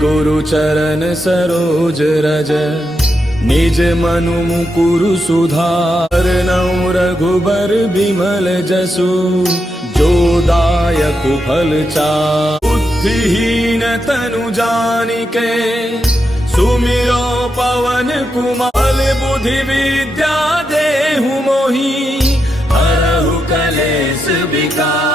गुरु चरण सरोज रज निज मनु मुकुरु सुधार नौ रघुबर बिमल जसु जो दायक फल चार। बुद्धिहीन तनु जानिके सुमिरो पवन कुमार बुद्धि विद्या देहु मोहि हरहु कलेश विकार।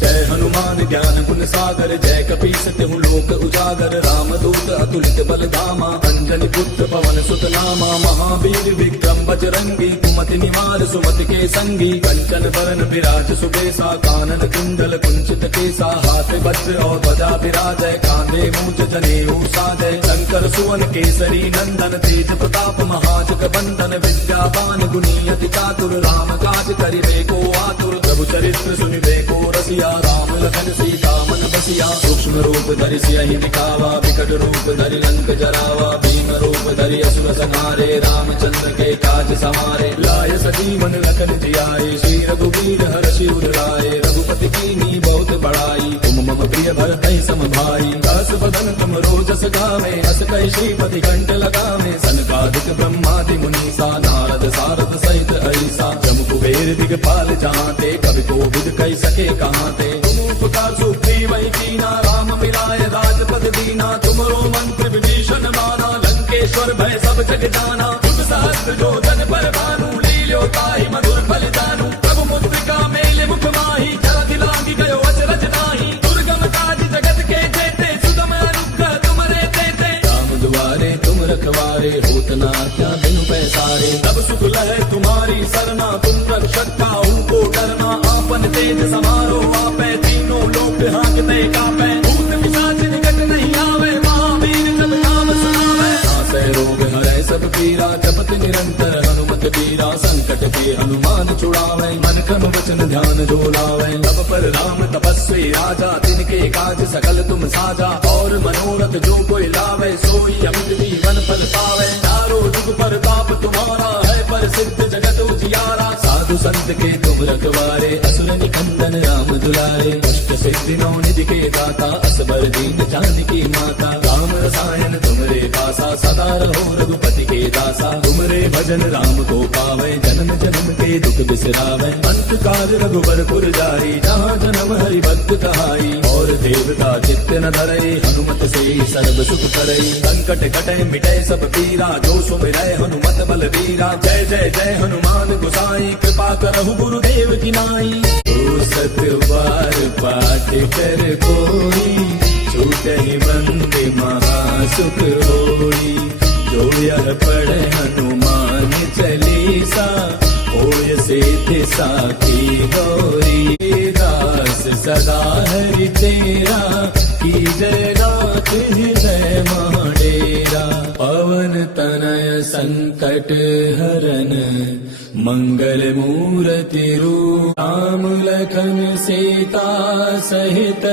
जय हनुमान ज्ञान गुण सागर जय कपीस तिहु लोक उजागर रामदूत अतुलित बल धामा अंजनी पुत्र पवन सुत नामा। महावीर विक्रम बजरंगी कुमति निवार सुमति के संगी कंचन बरन विराज सुबेसा कानन कुंडल कुंचित केसा हाथ वज्र और ध्वजा विराजय कांधे मूंज जनेऊ साजय शंकर सुवन केसरी नंदन तेज प्रताप महाजग बंदन विद्यावान गुणी अति चातुर राम काज करिबे को आतुर प्रभु चरित्र सुनिबे को रसिया राम लखन सीता मन बसिया। सूक्ष्म रूप धरि सियहि दिखावा विकट रूप धरि लंक जरावा भीम रूप धरि असुर संहारे रामचंद्र के काज समारे। लाय सजीवन लखन जियाए श्री रघुवीर हर्षि उर लाए रघुपति कीन्ही बहुत बड़ाई तुम मम प्रिय भरतहि सम भाई। दास बदन तुम रोजस गावे अस कहि श्रीपति कंठ लगावे सनकादिक ब्रह्मादि मुनीसा नारद सारद सहित ऐसा जम कुबेर दिगपाल जहांते कवि कोविद कहि सके कहांते। तुम उपकार सुग्रीवहि कीना राम मिलाय राजपद दीना तुमरो मंत्र विभीषण माना लंकेश्वर भय सब जग जाना। तुम सहस्त्र जो जन पर भानु लील्यो ताहि मधुर फल जानू प्रभु मुद्रिका मेले मुख माहि जरा दिलांगी गयो अचरज नाही। दुर्गम काज जगत के जेते सुगम अनुग्रह तुमरे तेते राम दुआरे तुम रखवारे होत न आज्ञा बिनु पैसारे। तब सुख लहै तुम्हारी सरना तुम रक्षक काहू को डरना आपन तेज समारो आपै तीनों लोक हांकते कापै भूत पिशाच निकट नहीं आवे महावीर जब नाम सुनावे। नासै रोग हरै सब पीरा जपत निरंतर हनुमत बीरा संकट के हनुमान छुड़ावे मन क्रम वचन ध्यान जो लावे। तब पर राम तपस्वी राजा तिनके काज सकल तुम साजा और मनोरथ जो कोई लावे सोई अमित जीवन फल पावे। चारों जुग परताप तुम्हारा है प्रसिद्ध जगत उजियारा साधु संत के तुम रखवारे असुर निकंदन राम दुलारे। अष्ट सिद्धि नौ निधि के दाता असबर दीन जानकी माता राम रसायन तुमरे पासा सदा रहो रघुपति के दासा। तुमरे भजन राम को पावे जन्म जन्म के दुख बिसरावे अंत काल रघुबर पुर जाई जहाँ जन्म हरि भक्त कहाई। और देवता चित्त न धरे हनुमत से सर्व सुख करे संकट कटे मिटे सब पीरा जो सुमिरै हनुमत बल वीरा। जय जय जय हनुमान गोसाई कृपा करहु गुरुदेव की नाई। तो सत बार पाठ कर कोई छूटहि बंदे महासुख होई। जो यह पढ़े हनुमान चालीसा होय सिद्धि साखी गौरी। दास सदा हरि तेरा की जय नाथ हृदय महाडेरा। पवन तनय संकट हरन मंगल मूर्ति रूप राम लखन सीता सहित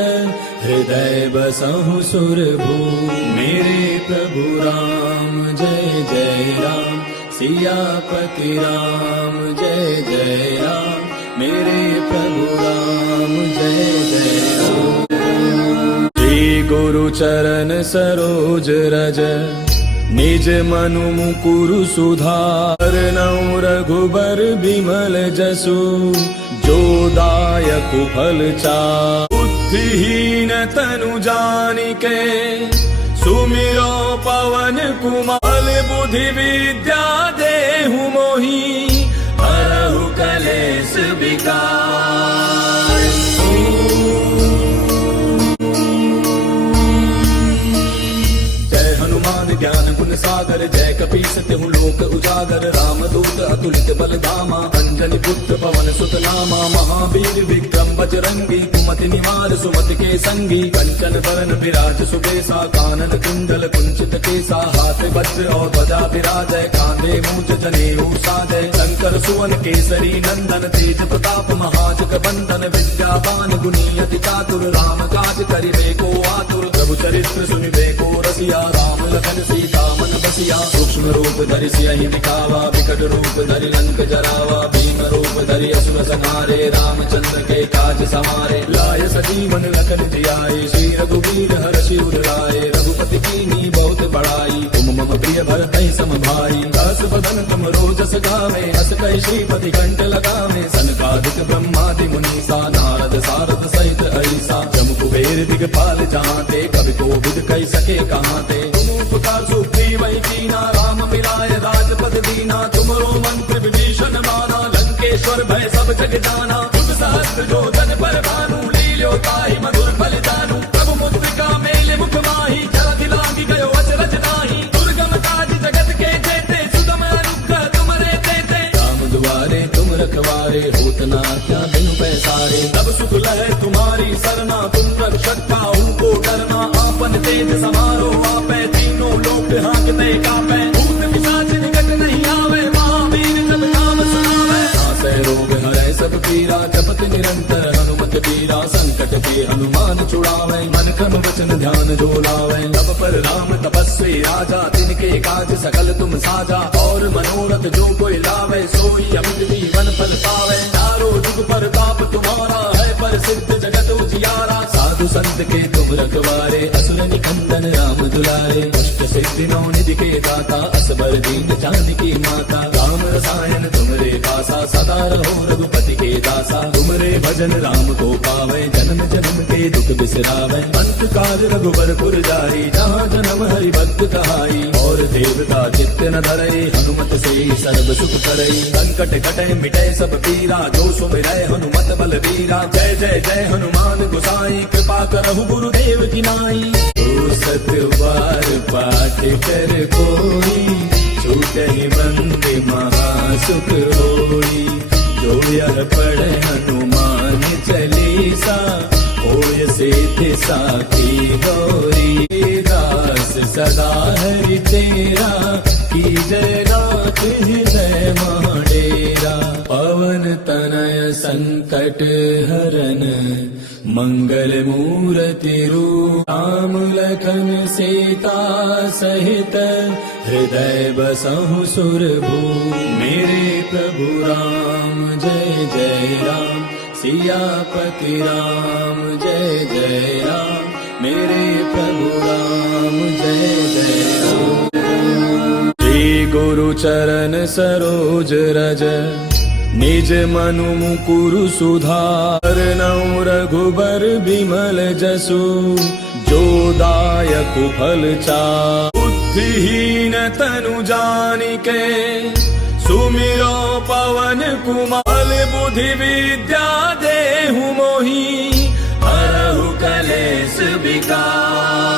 हृदय बसहु सुरभूप। मेरे प्रभु राम जय जय राम सियापति राम जय जय राम। मेरे प्रभु राम जय जय राम। श्री गुरु चरण सरोज रज निज मनु मुकुरु सुधार नौ रघुबर बिमल जसु जो दायक फल चार। बुद्धिहीन तनु जानिके सुमिरो पवन कुमार बुद्धि विद्या देहु मोहि हरहु कलेश विकार। ज्ञान गुण सागर जय कपीस तिहु लोक उजागर रामदूत अतुलित बल धामा अंजनी पुत्र पवन सुत नामा। महावीर विक्रम बजरंगी कुमति निवार सुमति के संगी कंचन बरन विराज सुबेसा कानन कुंडल कुंचित केसा हाथ वज्र और ध्वजा विराजय कांधे मूंज जनेऊ साजय शंकर सुवन केसरी नंदन तेज प्रताप महाजग बंदन विद्यावान गुणी अति चातुर राम काज करिबे को आतुर। प्रभु चरित्र सुनिबे को रसिया राम लखन सीता मन बसिया सूक्ष्म रूप धरि सियहि दिखावा विकट रूप धरि लंक जरावा भीम रूप धरि असुर संहारे रामचंद्र के काज सवारे लाय सजीवन लखन जियाए श्री रघुवीर हर्षि उर लाए रघुपति कीन्ही बहुत बड़ाई तुम मम प्रिय भरत सम भाई दास बदन तुम रोजस गावे हस कहि श्रीपति कंठ लगावे सनकादिक ब्रह्मादि मुनीसा नारद सारद सहित ऐसा जम कुबेर दिगपाल जहांते कवि को विद कहि सके कहांते तुम उपकार सुग्रीव वै कीना राम मिलाय राजपद दीना तुमरो मंत्र विभीषण माना लंकेश्वर भय सब जग जाना तुम सहस्त्र जो जन पर भानु लील्यो ताहि मधुर फल जानू प्रभु मुद्रिका मेले मुख माही जलधि लागी गयो अचरज नाही दुर्गम काज जगत के जेते सुगम अनुग्रह तुमरे तेते राम दुआरे तुम रखवारे होत ना क्या बिनु पैसारे तब सुख लहै तुम्हारी सरना तुम रक्षक काहू को डरना आपन तेज समारो आपै तीनों लोक हांकते कापै भूत पिशाच निकट नहीं आवे महावीर जब नाम सुनावे नासै रोग हरै सब पीरा जपत निरंतर हनुमत बीरा संकट के हनुमान छुड़ावे मन क्रम वचन ध्यान जो लावे तब पर राम तपस्वी राजा तिनके काज सकल तुम साजा और मनोरथ जो कोई लावे सोई अमित जीवन फल पावे चारों जुग प्रताप तुम्हारा है प्रसिद्ध जगत उजियारा साधु संत के तुम रखवारे असुर निकंदन राम दुलारे अष्ट सिद्धि नौ निधि के दाता असबर दीन जानकी माता राम रसायन तुमरे पासा सदा रहो रघुपति के दासा तुमरे भजन राम को पावे जन्म जन्म के दुख बिसरावे अंत काल रघुबर पुर जाई जहाँ जन्म हरि भक्त कहाई और देवता चित्त न धरई हनुमत से सर्व सुख करई संकट कटे मिटे सब पीरा जो सुमिरै हनुमत बल वीरा जय जय जय हनुमान गोसाई कृपा करहु गुरुदेव की नाई तो सत बार पाठ कर कोई छूटहि बंद महासुख होई जो यह पढ़े हनुमान चालीसा होय सिद्धि साखी गौरी दास सदा हरि तेरा की जय नाथ हृदय माडेरा पवन तनय संकट हरन मंगल मूर्ति रूप राम लखन सीता सहित हृदय बसहु सुरभू मेरे प्रभु राम जय जय राम सियापति राम जय जय राम मेरे प्रभु राम जय जय राम श्री गुरु चरण सरोज रज निज मनु मुकुरु सुधार नौ रघुबर बिमल जसु जो दायक फल चार बुद्धिहीन तनु जानिके सुमिरो पवन कुमार बुद्धि विद्या देहु मोहि हरहु कलेश विकार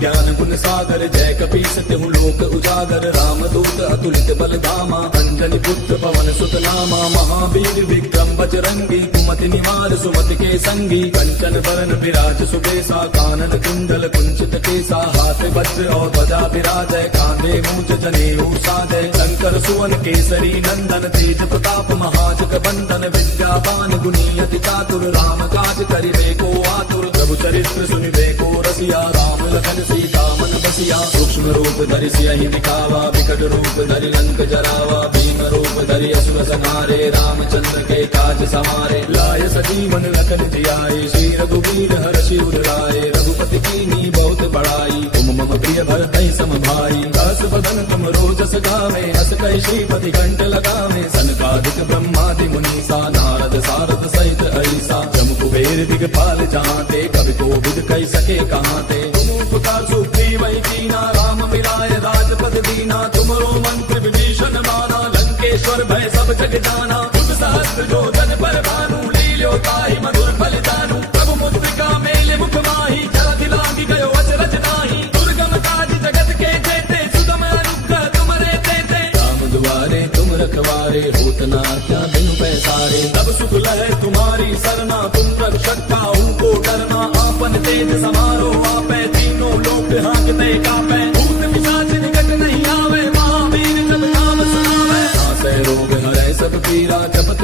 ज्ञान गुण सागर जय कपीस तिहु लोक उजागर राम दूत अतुलित बल धामा अंजनी पुत्र पवन सुत नामा महावीर विक्रम बजरंगी कुमति निवार सुमति के संगी कंचन वरण विराज सुबेसा कानन कुंडल कुंचित केसा हाथ वज्र और ध्वजा विराजय कांधे मूंज जनेऊ साजय शंकर सुवन केसरी नंदन तेज प्रताप महाजग बंदन विद्यावान गुणी अति चातुर राम काज करिबे को आतुर प्रभु चरित्र सुनिबे को रसिया राम लखन सीता मन बसिया सूक्ष्म रूप धरि सियहि दिखावा विकट रूप धरि लंक जरावा भीम रूप धरि असुर संहारे रामचंद्र के काज सवारे लाय सजीवन लखन जियाए श्री रघुवीर हर्षि उर लाए रघुपति कीन्ही बहुत बड़ाई तुम मम प्रिय भरत सम भाई दास बदन तुम रोजस गावे हस कहि श्रीपति कंठ लगावे सनकादिक ब्रह्मादि मुनीसा नारद सारद सहित ऐसा जम कुबेर दिगपाल जहांते कवि को विद कहि सके कहांते उपकार सुग्रीव वै कीना राम मिलाय राजपद दीना तुमरो मंत्र विभीषण माना लंकेश्वर भय सब जग जाना तुम सहस्त्र जो जन पर भानु लील्यो ताहि मधुर फल जानू प्रभु मुद्रिका मेले मुख माही जलधि लागी गयो अचरज नाही दुर्गम काज जगत के जेते सुगम अनुग्रह तुमरे तेते राम दुआरे तुम रखवारे होत ना क्या बिनु पैसारे तब सुख लहै तुम्हारी सरना तुम रक्षक काहू को डरना आपन तेज समारो आपै तीनों लोक हांकते कापै भूत पिशाच निकट नहीं आवे महावीर जब नाम सुनावे नासै रोग हरै सब पीरा जपत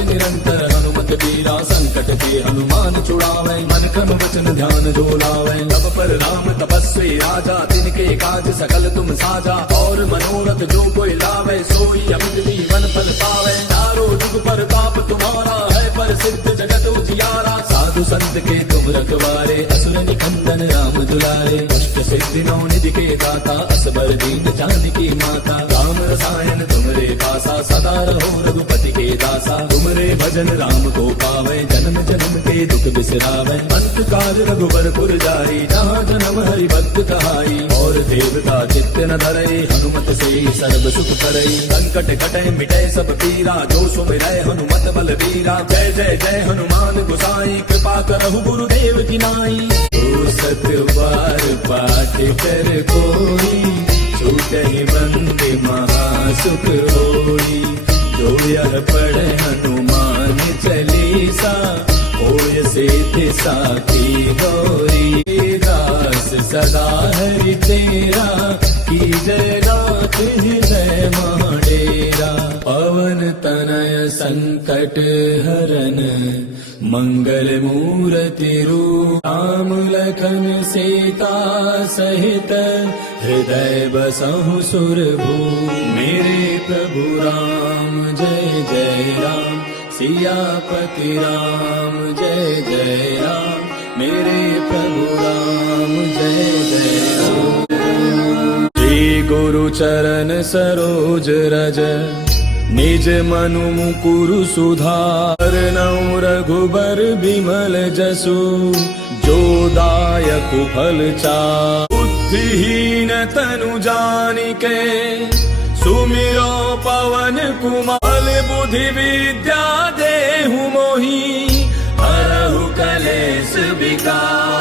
हनुमान छुड़ावे मन क्रम वचन ध्यान जो लावे। तब पर राम तपस्वी राजा तिनके काज सकल तुम साजा। और मनोरथ जो कोई लावे सोई अमित जीवन फल पावे। चारों जुग पर ताप तुम्हारा है प्रसिद्ध जगत उजियारा। साधु संत के तुम रखवारे असुर निकंदन राम दुलारे। अष्ट सिद्धि नौ निधि के दाता असबर दीन जानकी माता। राम रसायन तुमरे पासा सदा रहो रघुपति के दासा। तुमरे भजन राम को पावे जन्म जन्म के दुख बिसरावे। अंत काल रघुबर पुर जाई जहाँ जन्म हरि भक्त कहाई। और देवता चित्त न धरई हनुमत से सर्व सुख करई। संकट कटे मिटे सब पीरा जो सुमिरै हनुमत बल बीरा। जय जय जय हनुमान गोसाई कृपा करहु गुरुदेव की नाई। ओ सत्य बार पाठ कर कोई छूटहि बंदे महासुख होई। जो यह पढ़े हनुमान चालीसा होय सिद्धि साखी गौरी। दास सदा हरि तेरा की जय नाथ हृदय डेरा। पवन तनय संकट हरन मंगल मूर्ति रूप। राम लखन सीता सहित हृदय बसहु सुरभूप। मेरे प्रभु राम जय जय राम सियापति राम जय जय राम। मेरे प्रभु राम जय जय राम। श्री गुरु चरण सरोज रज निज मनु मुकुरु सुधार। नौ रघुबर बिमल जसु जो दायक फल चार। बुद्धिहीन तनु जानिके सुमिरो पवन कुमार। बुद्धि विद्या देहु मोहि हरहु कलेश विकार।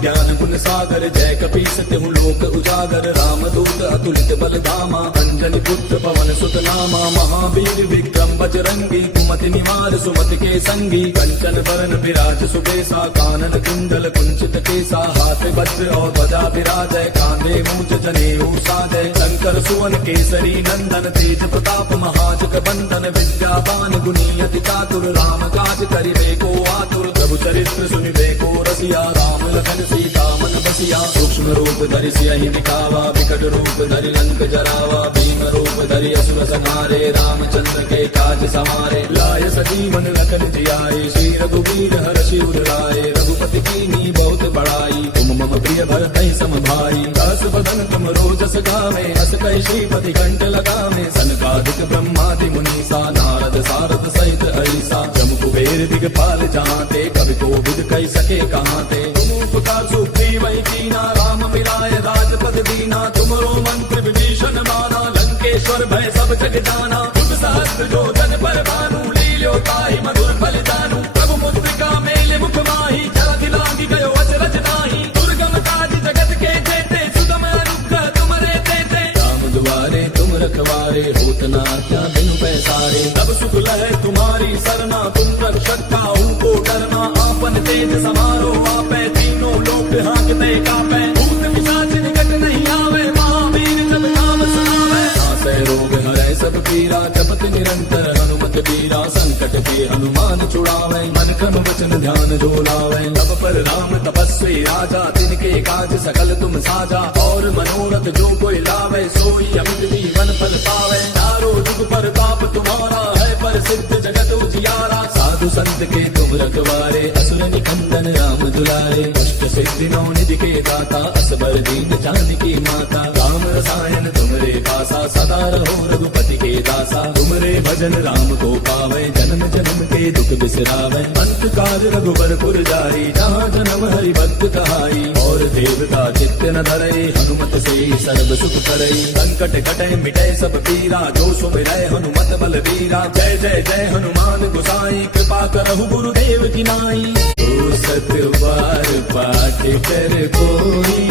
ज्ञान गुण सागर जय कपीस तिहु लोक उजागर। राम दूत अतुलित बल धामा अंजनी पुत्र पवन सुत नामा। महावीर विक्रम बजरंगी कुमति निवार सुमति के संगी। कंचन बरन विराज सुबेसा कानन कुंडल कुंचित केसा। हाथ वज्र और ध्वजा विराजय कांधे मूंज जनेऊ साजय। शंकर सुवन केसरी नंदन तेज प्रताप महाजग बंदन। विद्यावान गुणी अति चातुर राम काज करिबे को आतुर। प्रभु चरित्र सुनिबे को रसिया राम लखन सीता मन बसिया। सूक्ष्म रूप धरि सियहि दिखावा विकट रूप धरि लंक जरावा। भीम रूप धरि असुर संहारे रामचंद्र के काज समारे। लाय सजीवन लखन जियाए श्री रघुवीर हर्षि उर लाए। रघुपति कीन्ही बहुत बड़ाई तुम मम प्रिय भरतहि सम भाई। दास बदन तुम रोजस गावे अस कहि श्रीपति कंठ लगावे। सनकादिक ब्रह्मादि मुनीसा नारद सारद सहित ऐसा। जम कुबेर दिगपाल जहाँते कवि कोविद कहि सके कहाँते। उपकार सुग्रीवहि कीना राम मिलाय राजपद दीना। तुमरो मंत्र विभीषण माना लंकेश्वर भय सब जग जाना। बुध सहस्त्र जो जन पर भानु लील्यो ताहि मधुर फल जानू। प्रभु मुद्रिका मेल मुख माहि जलधि लागी गयो अचरज नाही। दुर्गम काज जगत के जेते सुगम अनुग्रह तुमरे तेते। राम दुआरे तुम रखवारे होत न आज्ञा बिनु पैसारे। तब सुख लहै तुम्हारी सरना तुम रक्षक काहू को डरना। आपन तेज समारो आपै तीनों लोक हांकते कापै। भूत पिशाच निकट नहीं आवे महावीर जब नाम सुनावे। नासै रोग हरै सब पीरा जपत निरंतर हनुमत बीरा। संकट के हनुमान छुड़ावे मन क्रम वचन ध्यान जो लावे। तब पर राम तपस्वी राजा तिनके काज सकल तुम साजा। और मनोरथ जो कोई लावे सोई अमित जीवन फल पावे। चारों जुग पर ताप तुम्हारा है प्रसिद्ध जगत उजियारा। साधु संत के तुम रखवारे असुर निकंदन राम दुलारे। अष्ट सिद्धि नौ निधि के दाता असबर दीन जानकी माता। राम रसायन तुमरे पासा सदा रहो रघुपति के दासा। तुमरे भजन राम को पावे जन्म जन्म के दुख बिसरावे। अंत काल रघुबर पुर जाई जहाँ जन्म हरि भक्त कहाई। और देवता चित्त न धरई हनुमत से सर्व सुख करई। संकट कटे मिटे सब पीरा जो सुमिरै हनुमत बल बीरा। जय जय जय हनुमान गोसाई कृपा करहु गुरुदेव की नाई। ओ सत्य बार पाठ कर कोई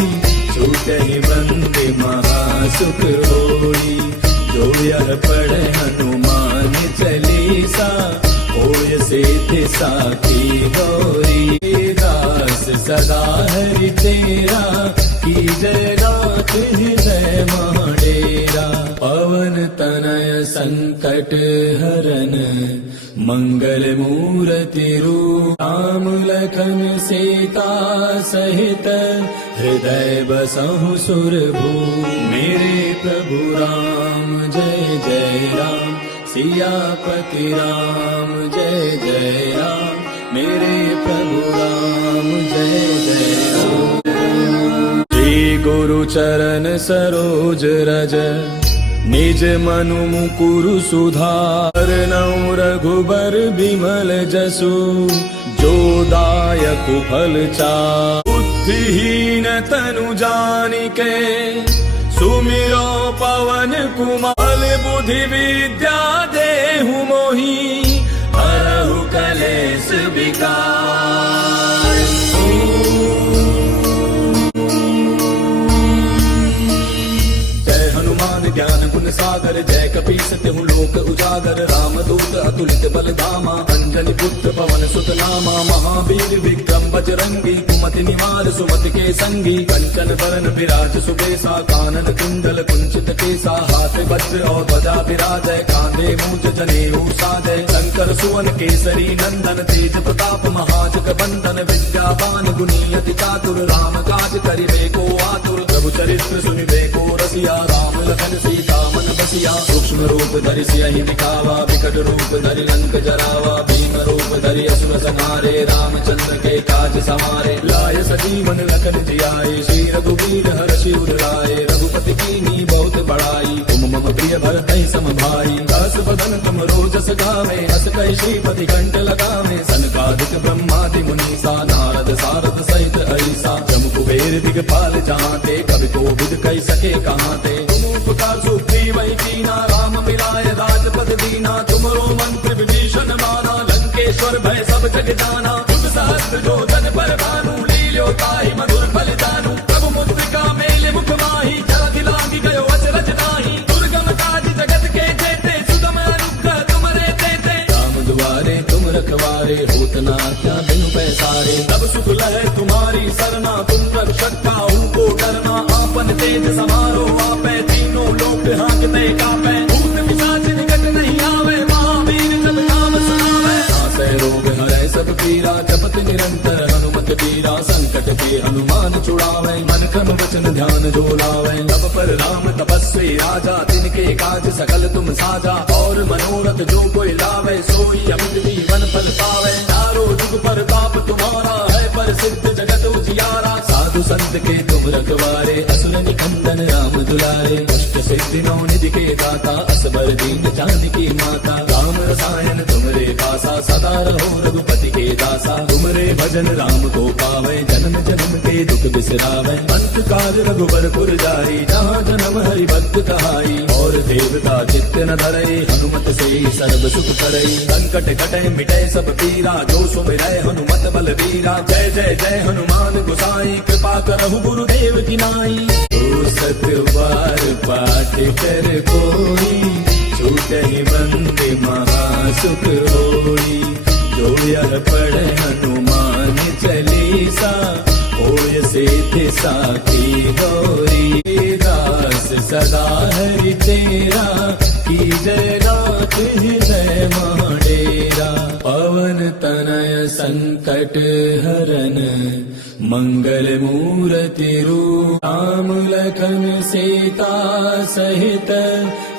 छूटहि बंदे महासुख होई। जो यह पढ़े हनुमान चालीसा होय सिद्धि साखी गौरी। दास सदा हरि तेरा की जय नाथ हृदय डेरा। लखन सीता सहित हृदय बसहु सुरभू। मेरे प्रभु राम जय जय राम, सियापति राम जय जय राम, मेरे प्रभु राम जय जय राम। श्री गुरु चरण सरोज रज, निज मनु मुकुरु सुधार। नौ रघुबर बिमल जसु, जो दायक फल चार। बुद्धिहीन तनु जानिके, सुमिरो पवन कुमार। बुद्धि विद्या देहु मोहि, हरहु कलेश विकार। ज्ञान गुण सागर, जय कपीस तिहु लोक उजागर। राम दूत अतुलित बल धामा, अंजनी पुत्र पवन सुत नामा। महावीर विक्रम बजरंगी, कुमति निवार सुमति के संगी। कंचन बरन विराज सुबेसा, कानन कुंडल कुंचित केसा। हाथ वज्र और ध्वजा विराजय, कांधे मूंज जनेऊ साजय। शंकर सुवन केसरी नंदन, तेज प्रताप महाजग बंदन। विद्यावान गुणी अति चातुर, राम काज करिबे को आतुर। प्रभु चरित्र सुनिबे को रसिया, राम लखन सीता मन बसिया। सूक्ष्म रूप धरि सियहि दिखावा, विकट रूप धरि लंक जरावा। भीम रूप धरि असुर संहारे, रामचंद्र के काज सवारे। लाय सजीवन लखन जियाए, श्री रघुवीर हर्षि उर लाए। रघुपति कीन्ही बहुत बड़ाई, तुम मम प्रिय भरतहि सम भाई। दास बदन तुम रोजस गावे, हस कहि श्रीपति कंठ लगावे। सनकादिक ब्रह्मादि मुनीसा, नारद सारद सहित ऐसा। जम कुबेर दिगपाल जहांते, कवि कोविद कहि सके कहाते। उपकार सुग्रीव वै कीना, राम मिलाय राजपद दीना। तुमरो मंत्र विभीषण माना, लंकेश्वर भय सब जग जाना। युग सहस्त्र जो जन पर भानु, लील्यो ताहि मधुर फल जानू। प्रभु मुद्रिका मेल मुख माहि, जलधि लांघि गयो अचरज नाहि। दुर्गम काज जगत के जेते, सुगम अनुग्रह तुमरे तेते। राम दुआरे तुम रखवारे, होत न आज्ञा बिनु पैसारे। तब सुख लहै तुम्हारी सरना, तुम रक्षक काहू को डरना। आपन तेज समारो आपै, लोक हांकते कापै। भूत पिशाच निकट नहीं आवे, महावीर जब नाम सुनावे। नासै रोग हरै सब पीरा, जपत निरंतर हनुमत बीरा। संकट के हनुमान छुड़ावे, मन क्रम वचन ध्यान जो लावे। तब पर राम तपस्वी राजा, तिनके काज सकल तुम साजा। और मनोरथ जो कोई लावे, सोई अमित जीवन फल पावे। चारों जुग परताप तुम्हारा है, प्रसिद्ध जगत उजियारा। साधु संत के तुम रखवारे, असुर निकंदन राम दुलारे। अष्ट सिद्धि नौ निधि के दाता, असबर दीन जानकी माता। राम रसायन तुमरे पासा, सदा रहो रघुपति के दासा। तुमरे भजन राम को पावे, जन्म जन्म के दुख बिसरावे। अंत काल रघुबर पुर जाई, जहाँ जन्म हरि भक्त कहाई। और देवता चित्त न धरई, हनुमत से सर्व सुख करई। संकट कटै मिटै सब पीरा, जो सुमिरै हनुमत बल वीरा। जय जय जय हनुमान गोसाई, कृपा करहु गुरुदेव की नाई। सत बार पाठ कर कोई, छूटहि बंद महासुख होई। जो यह पढ़े हनुमान चालीसा, होय सिद्धि साखी गौरी। दास सदा हरि तेरा, की जय नाथ हृदय डेरा। पवन तनय संकट हरन, मंगल मूर्ति रूप। राम लखन सीता सहित,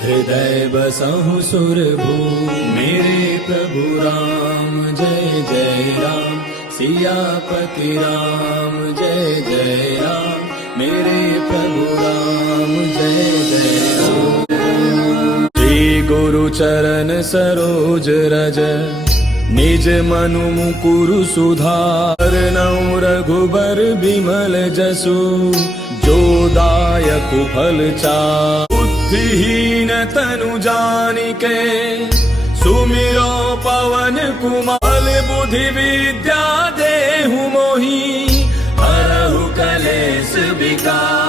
हृदय बसहु सुरभू। मेरे प्रभु राम जय जय राम, सियापति राम जय जय राम, मेरे प्रभु राम जय जय राम। श्री गुरु चरण सरोज रज, निज मनु मुकुरु सुधार। नौ रघुबर बिमल जसु, जो दायक फल चार। बुद्धिहीन तनु जानिके, सुमिरो पवन कुमार। बुद्धि विद्या देहु मोहि, हरहु कलेश विकार।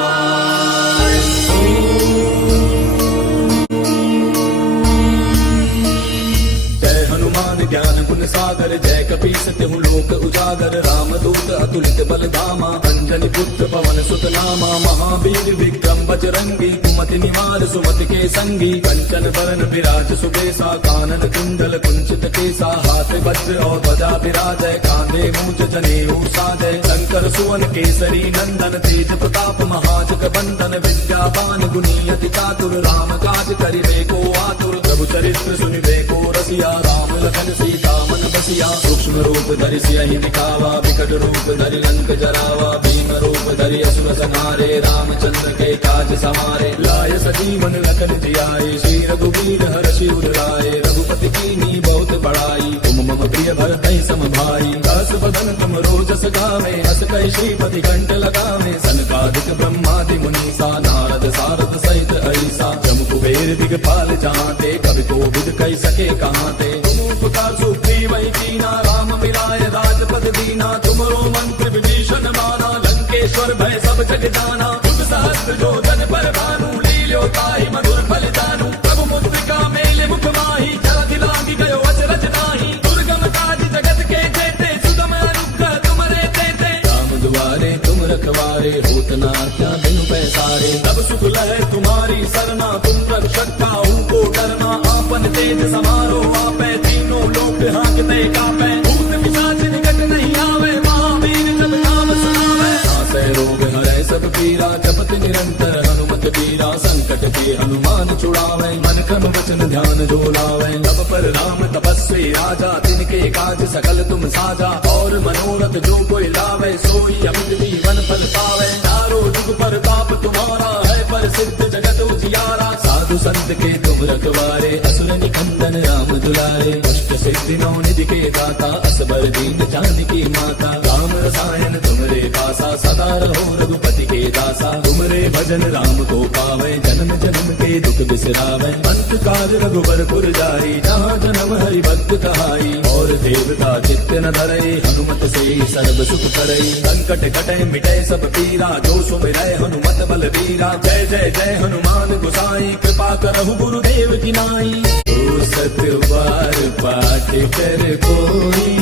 ज्ञान गुण सागर, सागर जय कपीस तिहु लोक उजागर रामदूत अतुलित बल धामा अंजनी पुत्र पवन सुत नामा महावीर विक्रम बजरंगी कुमति निवार सुमति के संगी कंचन वरण विराज सुबेसा कानन कुंडल कुंचित केसा हाथ वज्र और ध्वजा विराजय कांधे मूंज जनेऊ साजय शंकर सुवन केसरी नंदन तेज प्रताप महाजग बंदन विद्यावान गुणी अति चातुर राम काज करिबे को आतुर प्रभु चरित्र सुनिबे को रसिया राम लखन सीता मन बसिया सूक्ष्म रूप धरि सियहि दिखावा विकट रूप धरि लंक जरावा भीम रूप धरि असुर संहारे रामचंद्र के काज समारे लाय सजीवन लखन जियाए श्री रघुवीर हर्षि उर लाए रघुपति कीन्ही बहुत बड़ाई तुम मम प्रिय भरतहि सम भाई दास बदन तुम रोजस गावे हस कहि श्रीपति कंठ लगावे सनकादिक ब्रह्मादि मुनीसा नारद सारद सहित ऐसा जम कुबेर दिगपाल जहांते कवि कोविद कहि सके कहांते तुम उपकार सुग्रीव ही कीना राम मिलाय राजपद दीना तुमरो मंत्र विभीषण माना लंकेश्वर भय सब जग जाना बुद्ध सहस्त्र जो जन पर भानु लील्यो ताहि मधुर फल जानू प्रभु मुद्रिका मेले मुख माही जलधि लागी गयो अचरज नाही दुर्गम काज जगत के जेते सुगम अनुग्रह तुमरे तेते राम दुआरे तुम रखवारे होत न क्या बिनु पैसारे तब सुख लहै तुम्हारी सरना तुम रक्षक काहू को डरना आपन तेज समारो आपै तीनों लोक हांकते कापै भूत पिशाच निकट नहीं आवे महावीर जब नाम सुनावे नासै रोग हरै सब पीरा जपत निरंतर हनुमत बीरा संकट के हनुमान छुड़ावे मन क्रम वचन ध्यान जो लावे तब पर राम तपस्वी राजा तिनके काज सकल तुम साजा और मनोरथ जो कोई लावे सोई अमित जीवन फल पावे चारों जुग पर ताप तुम्हारा है पर सिद्ध जगत उजियारा साधु संत के तुम रखवारे असुर निकंदन राम दुलारे अष्ट सिद्धि नौ निधि के दाता असबर दीन जानकी माता राम रसायन तुमरे पासा सदा रहो रघुपति के दासा तुमरे भजन राम को पावे जन्म जन्म के दुख बिसरावे अंत काल रघुबर पुर जाई जहाँ जन्म हरि भक्त कहाई और देवता चित्त न धरई हनुमत से सर्व सुख करई संकट कटे मिटे सब पीरा जो सुमिरै हनुमत बल बीरा जय जय जय हनुमान गोसाई कृपा करहु गुरुदेव की नाई ओ सत्य बार पाठ कर कोई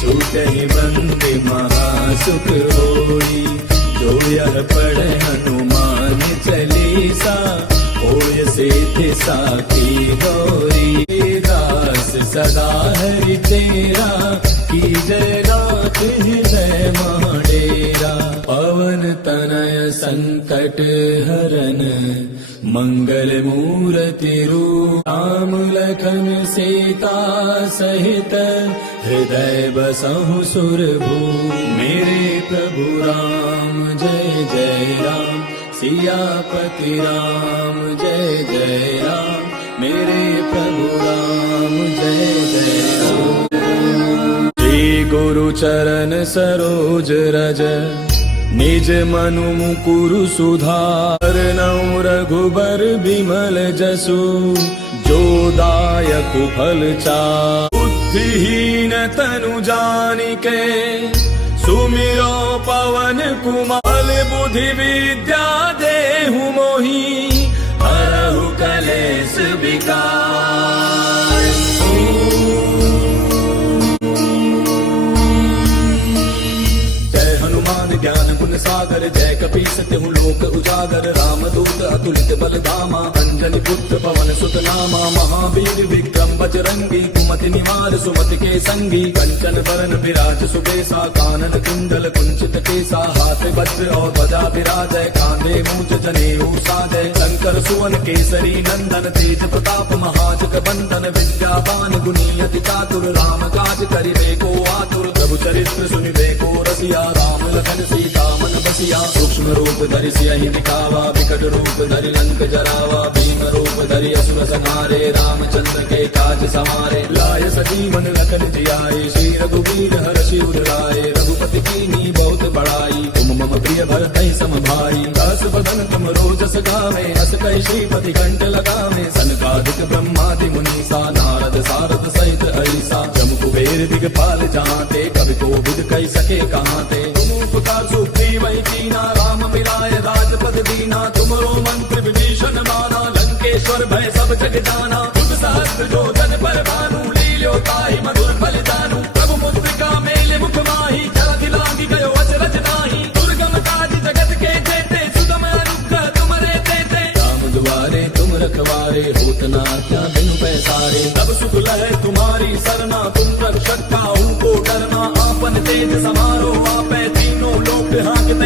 छूटहि बंदे महासुख होई जो यह पढ़े हनुमान चालीसा होय सिद्धि साखी गौरी दास सदा हरि तेरा की जय नाथ हृदय माडेरा पवन तनय संकट हरन मंगल मूर्ति रूप राम लखन सीता सहित हृदय बसहु सुरभू मेरे प्रभु राम जय जय राम सियापति राम जय जय राम मेरे प्रभु राम जय जय राम श्री गुरु चरण सरोज रज निज मनु मुकुरु सुधार नौ रघुबर बिमल जसु जो दायक फल चार बुद्धिहीन तनु जानिके सुमिरो पवन कुमार बुद्धि विद्या देहु मोहि हरहु कलेश विकार ज्ञान गुण सागर जय कपीस तिहु लोक उजागर रामदूत अतुलित बल धामा अंजनी पुत्र पवन सुत नामा महावीर विक्रम बजरंगी कुमति निवार सुमति के संगी कंचन वरण विराज सुबेसा कानन कुंडल कुंचित केसा हाथ वज्र और ध्वजा विराजय कांधे मूंज जनेऊ साजय शंकर सुवन केसरी नंदन तेज प्रताप महाजग बंदन विद्यावान गुणी अति चातुर राम काज करिबे को आतुर प्रभु चरित्र सुनिबे को रसिया राम लखन सीता मन बसिया सूक्ष्म रूप धरि सियहि दिखावा विकट रूप धरि लंक जरावा भीम रूप धरि असुर संहारे रामचंद्र के काज समारे लाय सजीवन लखन जियाए श्री रघुवीर हर्षि उर लाए रघुपति कीन्ही बहुत बड़ाई तुम मम प्रिय भरतहि सम भाई दास बदन तुम रोजस गावे हस कहि श्रीपति कंठ लगावे सनकादिक ब्रह्मादि मुनीसा नारद सारद सहित ऐसा जम कुबेर दिगपाल जहांते कवि कोविद कहि सके कहांते तुम उपकार सुग्रीव ही कीना राम मिलाय राजपद दीना तुमरो मंत्र विभीषण माना लंकेश्वर भय सब जग जाना बुद्ध सहस्त्र जो जन पर भानु लील्यो ताहि मधुर फल जानू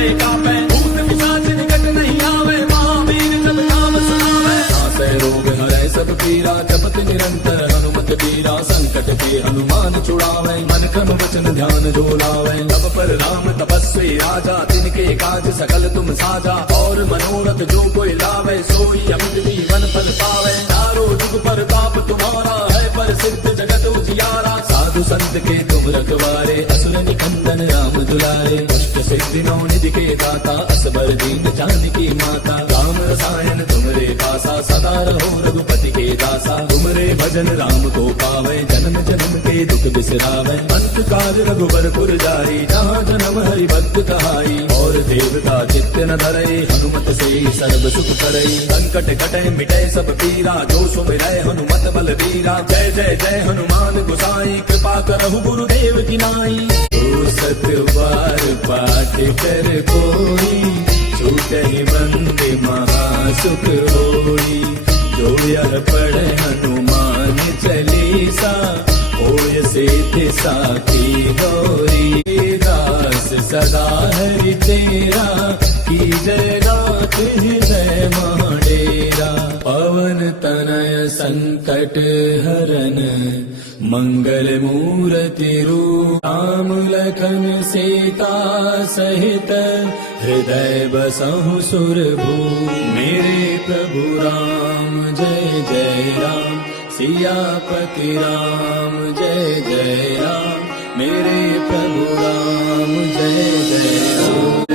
भय कापे, भूत पिशाच निकट नहीं आवे, महावीर जब नाम सुनावे। नासै रोग हरै सब पीरा, जपत निरंतर हनुमत बीरा। संकट के हनुमान छुड़ावे, मन क्रम वचन ध्यान जो लावे। तब पर राम तपस्वी राजा, तिनके काज सकल तुम साजा। और मनोरथ जो कोई लावे, सोई अमित जीवन फल पावे। चारों जुग प्रताप तुम्हारा है, प्रसिद्ध जगत उजियारा। साधु संत के तुम रखवारे, असुर निकंदन राम दुलारे। अष्ट सिद्धि नौ निधि के दाता, असबर दीन जानकी माता। राम रसायन तुमरे पासा, सदा रहो रघुपति के दासा। तुमरे भजन राम को पावे, जन्म जन्म के दुख बिसरावे। अंत काल रघुबर पुर जाई, जहाँ जन्म हरि भक्त कहाई। और देवता चित्त न धरे, हनुमत से सर्व सुख करे। संकट कटे मिटे सब पीरा, जो सुमिरै हनुमत बल बीरा। जय जय जय हनुमान गोसाई, कृपा करहु गुरुदेव की नाई। तो सत बार पाठ कर कोई, छूटहि बंदे महासुख होई। जो यह पढ़े हनुमान चालीसा, होय सिद्धि साखी गौरी। दास सदा हरि तेरा, की जय नाथ हृदय महाडेरा। पवन तनय संकट हरन, मंगल मूर्ति रूप। राम लखन सीता सहित, हृदय बसहु सुरभूप। मेरे प्रभु राम जय जय राम, सियापति राम जय जय राम। मेरे प्रभु राम जय जय राम।